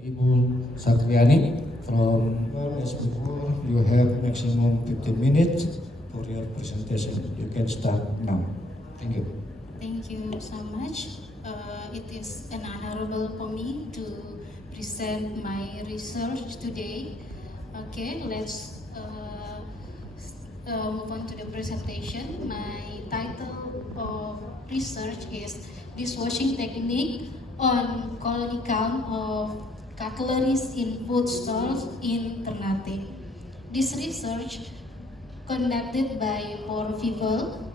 Ibu Sakriani from as before, you have maximum 15 minutes for your presentation. You can start now. Thank you. Thank you so much. It is an honorable for me to present my research today. Okay, let's move on to the presentation. My title of research is Dishwashing Technique on Colony Count of Cutleries in Food Stalls in Ternate. This research conducted by Paul Fivel,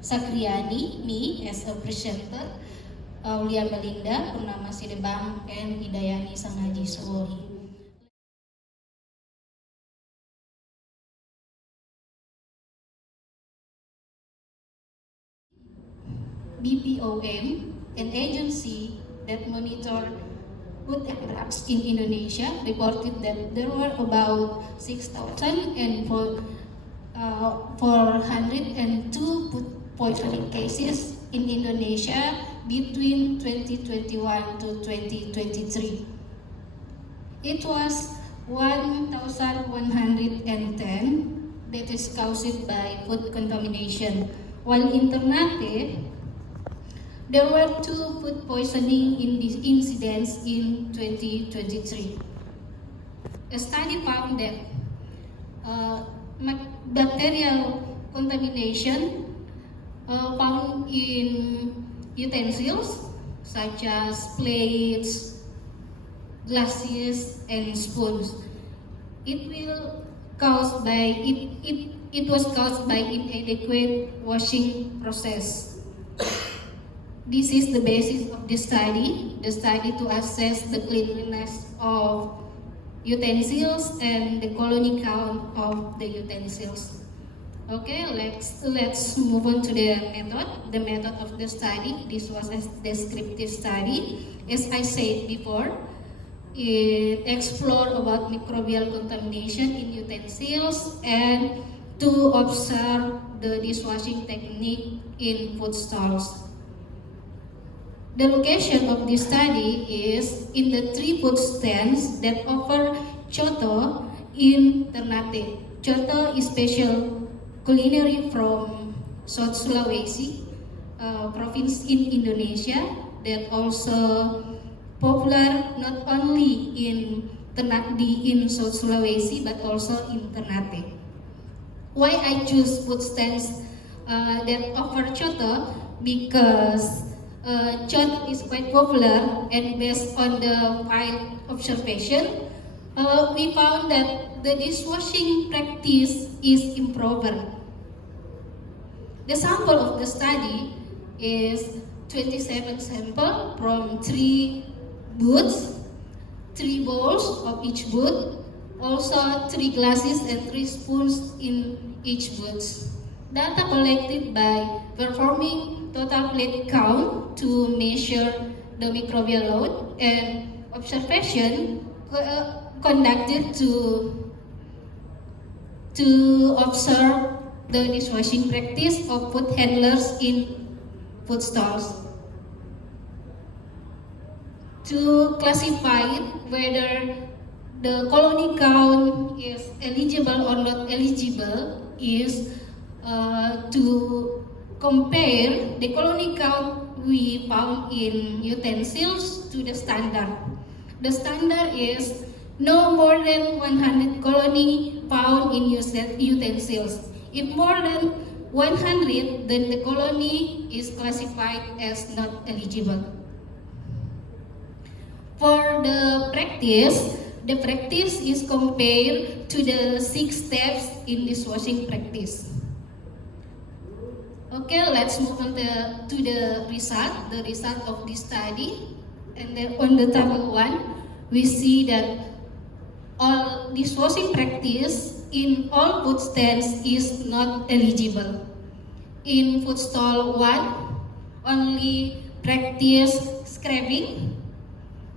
Sakriani, me as a presenter, Aulia Melinda, Purnama Sidebang, and Hidayani Sangaji Suwohi. BPOM, an agency that monitors food and drugs in Indonesia, reported that there were about 6,402 food poisoning cases in Indonesia between 2021 to 2023. It was 1,110 that is caused by food contamination, while in Ternate, there were 2 food poisoning incidents in 2023. A study found that bacterial contamination found in utensils such as plates, glasses, and spoons. It was caused by inadequate washing process. This is the basis of the study to assess the cleanliness of utensils and the colony count of the utensils. Okay, let's move on to the method of the study. This was a descriptive study. As I said before, it explored about microbial contamination in utensils and to observe the dishwashing technique in food stalls. The location of this study is in the 3 food stands that offer coto in Ternate. Coto is special culinary from South Sulawesi, province in Indonesia, that also popular not only in South Sulawesi but also in Ternate. Why I choose food stands that offer coto? Because coto is quite popular, and based on the field observation, we found that the dishwashing practice is improper. The sample of the study is 27 samples from 3 booths, 3 bowls of each booth, also 3 glasses and 3 spoons in each booth. Data collected by performing total plate count to measure the microbial load, and observation conducted to observe the dishwashing practice of food handlers in food stalls. To classify whether the colony count is eligible or not eligible is to compare the colony count we found in utensils to the standard. The standard is no more than 100 colony found in utensils. If more than 100, then the colony is classified as not eligible. For the practice is compared to the 6 steps in dishwashing practice. Okay, let's move on to the result of this study. And then on the table 1, we see that all dishwashing practice in all food stands is not eligible. In food stall 1, only practice scrubbing,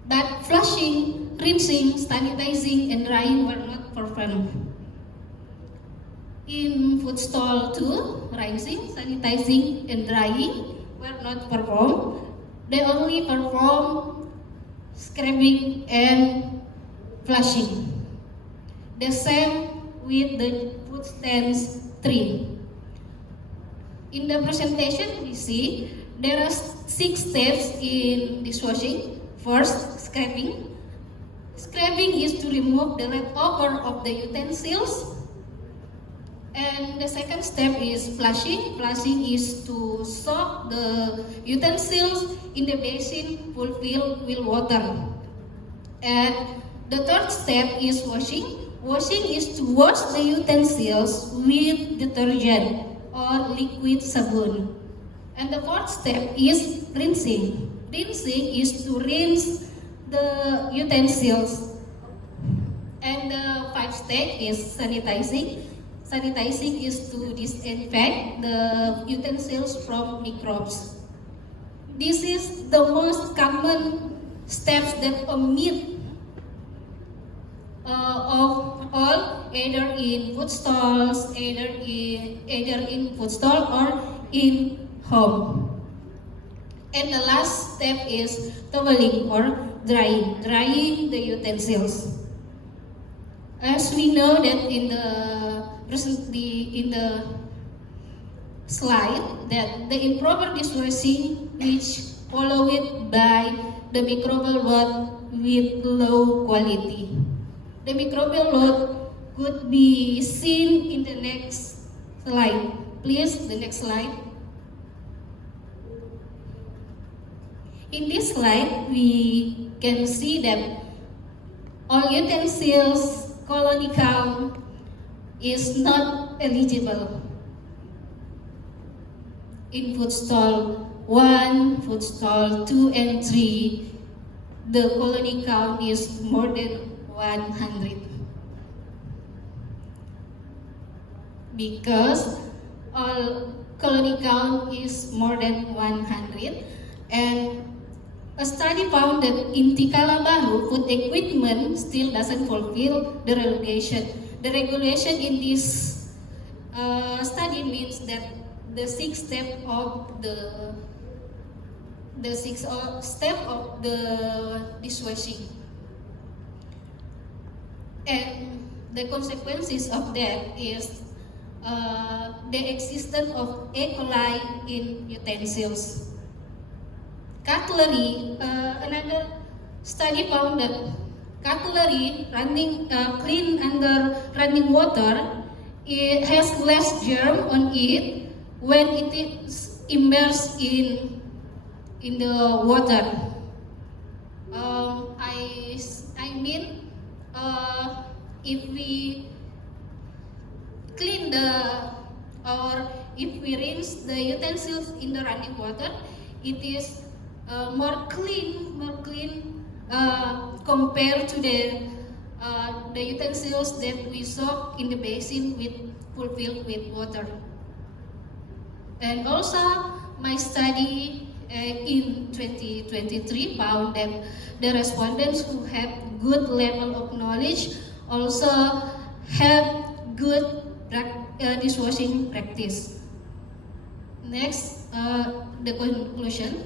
but flushing, rinsing, sanitizing, and drying were not performed. In food stall 2, rinsing, sanitizing, and drying were not performed. They only perform scrubbing, and flushing. The same with the food stands 3. In the presentation, we see there are 6 steps in dishwashing. First, scrubbing. Scrubbing is to remove the leftover of the utensils. And the second step is flushing. Flushing is to soak the utensils in the basin filled with water. And the third step is washing. Washing is to wash the utensils with detergent or liquid sabun. And the fourth step is rinsing. Rinsing is to rinse the utensils. And the fifth step is sanitizing. Sanitizing is to disinfect the utensils from microbes. This is the most common steps that omit of all, either in food stalls, either in food stall or in home. And the last step is toweling or drying the utensils. As we know that in the slide, that the improper dishwashing which followed by the microbial load with low quality. The microbial load could be seen in the next slide. Please, the next slide. In this slide, we can see that all utensils colony count is not eligible. In food stall 1, food stall 2 and 3, the colony count is more than 100. Because all colony count is more than 100, and a study found that in Tikala Baru, food equipment still doesn't fulfill the regulation. The regulation in this study means that the sixth step of the dishwashing, and the consequences of that is the existence of E. coli in utensils. Cutlery, another study found that cutlery clean under running water, it has less germ on it when it is immersed in the water. If we clean if we rinse the utensils in the running water, it is more clean compared to the utensils that we soak in the basin filled with water. And also, my study in 2023 found that the respondents who have good level of knowledge also have good dishwashing practice. Next, the conclusion.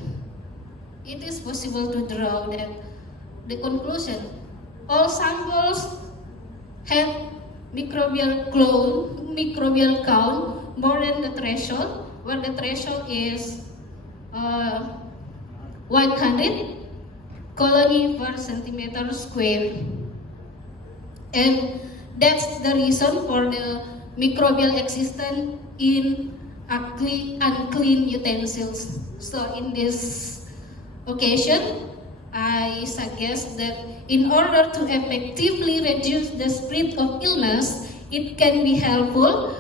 It is possible to draw that the conclusion: all samples have microbial count more than the threshold, where the threshold is 100 colony per centimeter square. And that's the reason for the microbial existence in unclean utensils. So in this occasion, I suggest that in order to effectively reduce the spread of illness, it can be helpful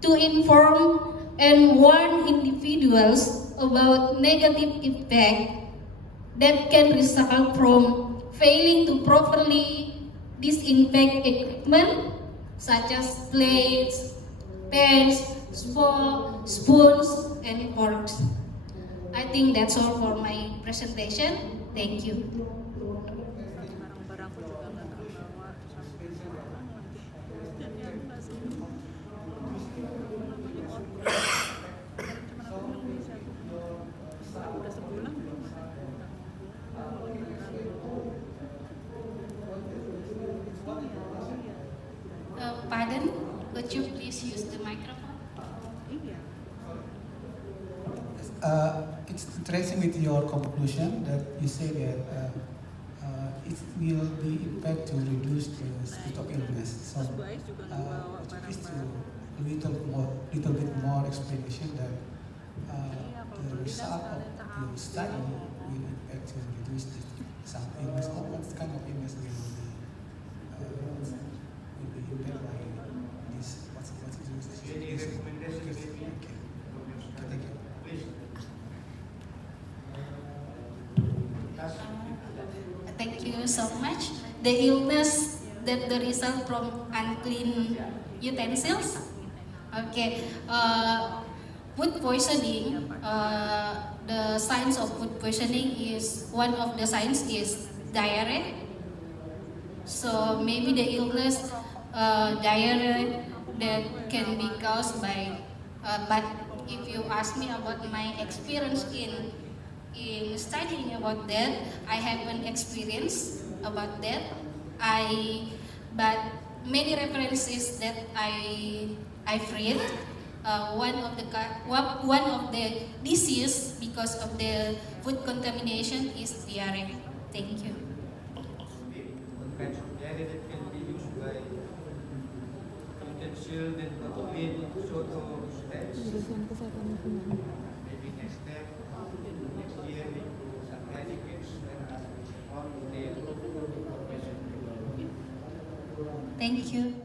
to inform and warn individuals about negative effect that can result from failing to properly disinfect equipment such as plates, pans, spoons, and forks. I think that's all for my presentation. Thank you. Barang-barangku juga nggak terbawa sampai dan yang langsung cuma aku Indonesia aku udah sebulan belum it's interesting with your conclusion that you say that it will be impact to reduce the speed of illness. So, Terus Bu Ais juga ngebawa would you please to barang-barang. little bit more explanation that Iya, kalau the perlu result of tidak your study will impact to reduce the, some illness or what kind of illness will be impaired by this. What's Any recommendation maybe? Okay. Okay, thank you. Please. Thank you so much. The illness that the result from unclean utensils. Okay. Food poisoning. The signs of food poisoning is one of the signs is diarrhea. So maybe the illness diarrhea that can be caused by. But if you ask me about my experience in studying about that, I haven't experienced about that. But many references that I've read, one of the disease because of the food contamination is diarrhea. Thank you. What kinds of diarrhea that can be used by utensil that got clean so to steps? Maybe next step, next year, some etiquettes and on the information. Thank you.